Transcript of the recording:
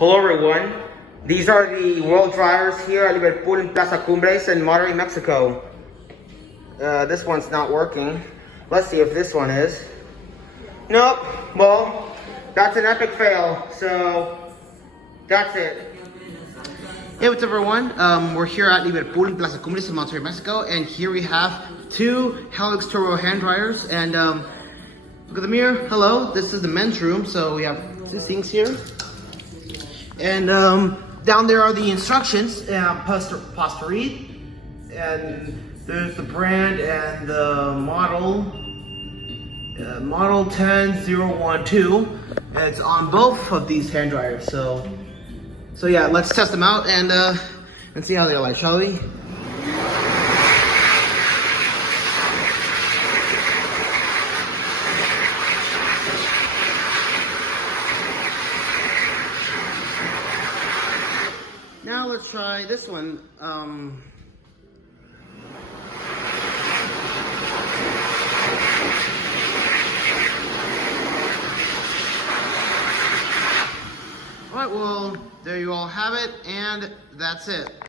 Hello everyone. These are the world dryers here at Liverpool Plaza Cumbres in Monterrey, Mexico. This one's not working. Let's see if this one is. Nope. Well, that's an epic fail. So that's it. Hey, what's up everyone? We're here at Liverpool Plaza Cumbres in Monterrey, Mexico, and here we have two Helvex Turbo hand dryers. And look at the mirror. Hello. This is the men's room. So we have two sinks here. And down there are the instructions, pasta read, and there's the brand and the model, model 10012, and it's on both of these hand dryers. So yeah, let's test them out and see how they like, shall we? Now let's try this one. Alright, well, there you all have it, and that's it.